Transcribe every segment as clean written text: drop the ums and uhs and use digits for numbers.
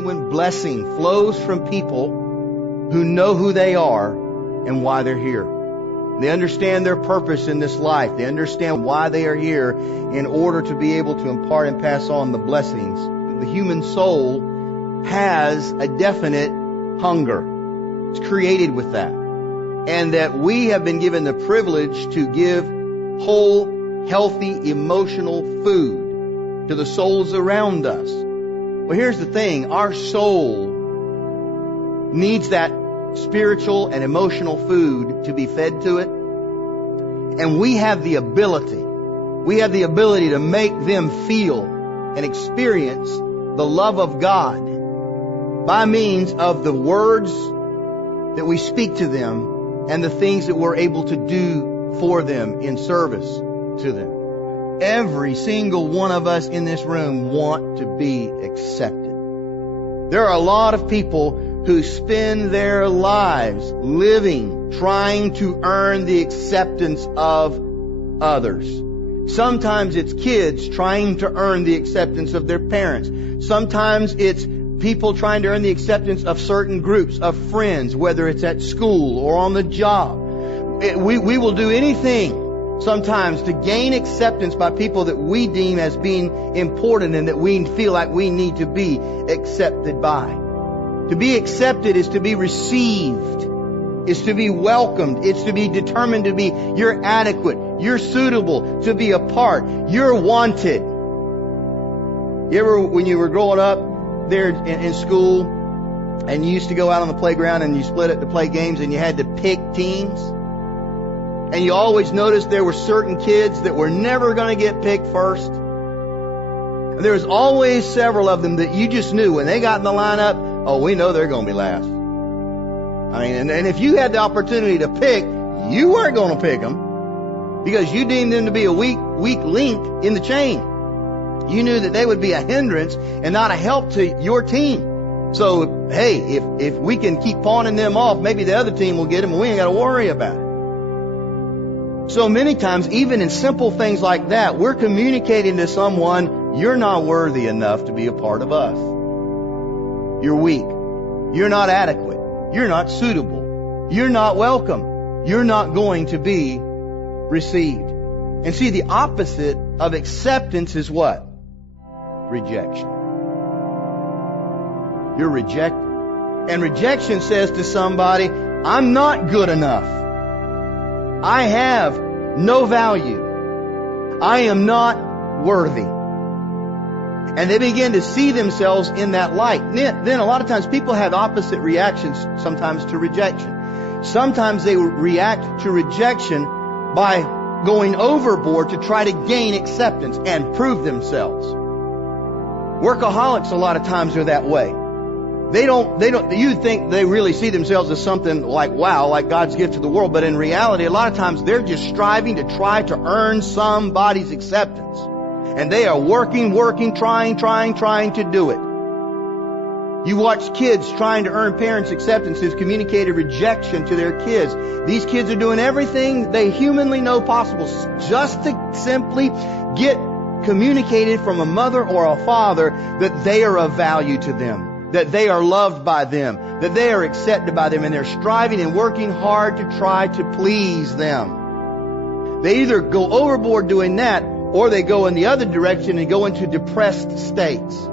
genuine blessing flows from people who know who they are and why they're here. They understand their purpose in this life. They understand why they are here in order to be able to impart and pass on the blessings. The human soul has a definite hunger. It's created with that. And that we have been given the privilege to give whole, healthy, emotional food to the souls around us. Well, here's the thing. Our soul needs that spiritual and emotional food to be fed to it. And we have the ability to make them feel and experience the love of God by means of the words that we speak to them and the things that we're able to do for them in service to them. Every single one of us in this room want to be accepted. There are a lot of people who spend their lives living, trying to earn the acceptance of others. Sometimes it's kids trying to earn the acceptance of their parents. Sometimes it's people trying to earn the acceptance of certain groups of friends, whether it's at school or on the job. We will do anything sometimes to gain acceptance by people that we deem as being important and that we feel like we need to be accepted by. To be accepted is to be received, is to be welcomed, it's to be determined to be you're adequate, you're suitable to be a part, you're wanted. You ever, when you were growing up there in school and you used to go out on the playground and you split up to play games and you had to pick teams? And you always noticed there were certain kids that were never going to get picked first. And there was always several of them that you just knew when they got in the lineup, oh, we know they're going to be last. I mean, and if you had the opportunity to pick, you weren't going to pick them because you deemed them to be a weak link in the chain. You knew that they would be a hindrance and not a help to your team. So, hey, if we can keep pawning them off, maybe the other team will get them and we ain't got to worry about it. So many times, even in simple things like that, we're communicating to someone, you're not worthy enough to be a part of us. You're weak. You're not adequate. You're not suitable. You're not welcome. You're not going to be received. And see, the opposite of acceptance is what? Rejection. You're rejected. And rejection says to somebody, I'm not good enough. I have no value. I am not worthy. And they begin to see themselves in that light. Then a lot of times people have opposite reactions sometimes to rejection. Sometimes they react to rejection by going overboard to try to gain acceptance and prove themselves. Workaholics a lot of times are that way. You think they really see themselves as something like, wow, like God's gift to the world. But in reality, a lot of times they're just striving to try to earn somebody's acceptance. And they are working, trying to do it. You watch kids trying to earn parents' acceptance who've communicated rejection to their kids. These kids are doing everything they humanly know possible just to simply get communicated from a mother or a father that they are of value to them, that they are loved by them, that they are accepted by them, and they're striving and working hard to try to please them. They either go overboard doing that, or they go in the other direction and go into depressed states.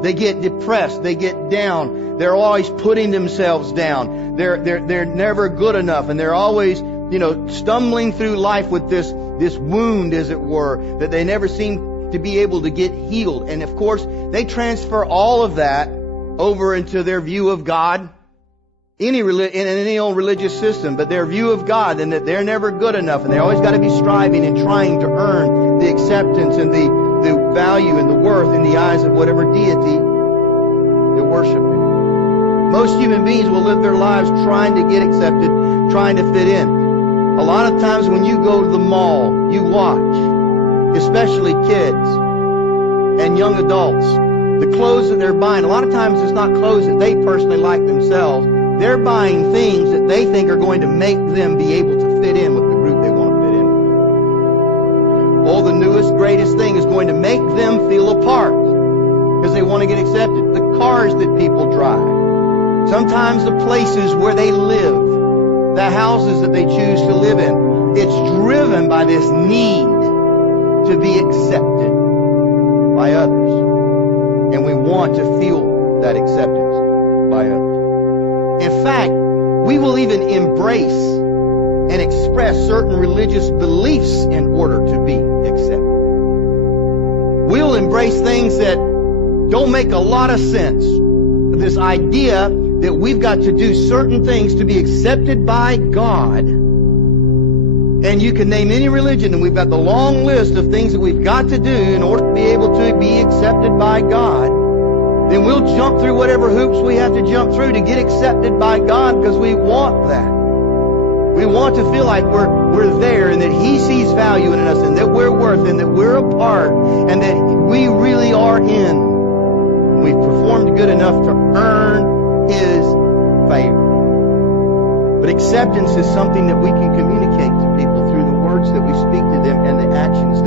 They get depressed. They get down. They're always putting themselves down. They're never good enough, and they're always, stumbling through life with this wound, as it were, that they never seem to be able to get healed. And of course, they transfer all of that over into their view of God, in any old religious system, but their view of God, and that they're never good enough, and they always got to be striving and trying to earn the acceptance and the value and the worth in the eyes of whatever deity they're worshiping. Most human beings will live their lives trying to get accepted, trying to fit in. A lot of times when you go to the mall, you watch, especially kids and young adults, the clothes that they're buying. A lot of times it's not clothes that they personally like themselves. They're buying things that they think are going to make them be able to fit in with the group they want to fit in with. Oh, the newest, greatest thing is going to make them feel apart. because they want to get accepted. The cars that people drive. Sometimes the places where they live. The houses that they choose to live in. It's driven by this need to be accepted by others. And we want to feel that acceptance by others. In fact, we will even embrace and express certain religious beliefs in order to be accepted. We'll embrace things that don't make a lot of sense. This idea that we've got to do certain things to be accepted by God. And you can name any religion, and we've got the long list of things that we've got to do in order to be able to be accepted by God. Then we'll jump through whatever hoops we have to jump through to get accepted by God, because we want that. We want to feel like we're there, and that He sees value in us, and that we're worth, and that we're a part, and that we really are in. We've performed good enough to earn His favor. But acceptance is something that we can communicate to people through the words that we speak to them and the actions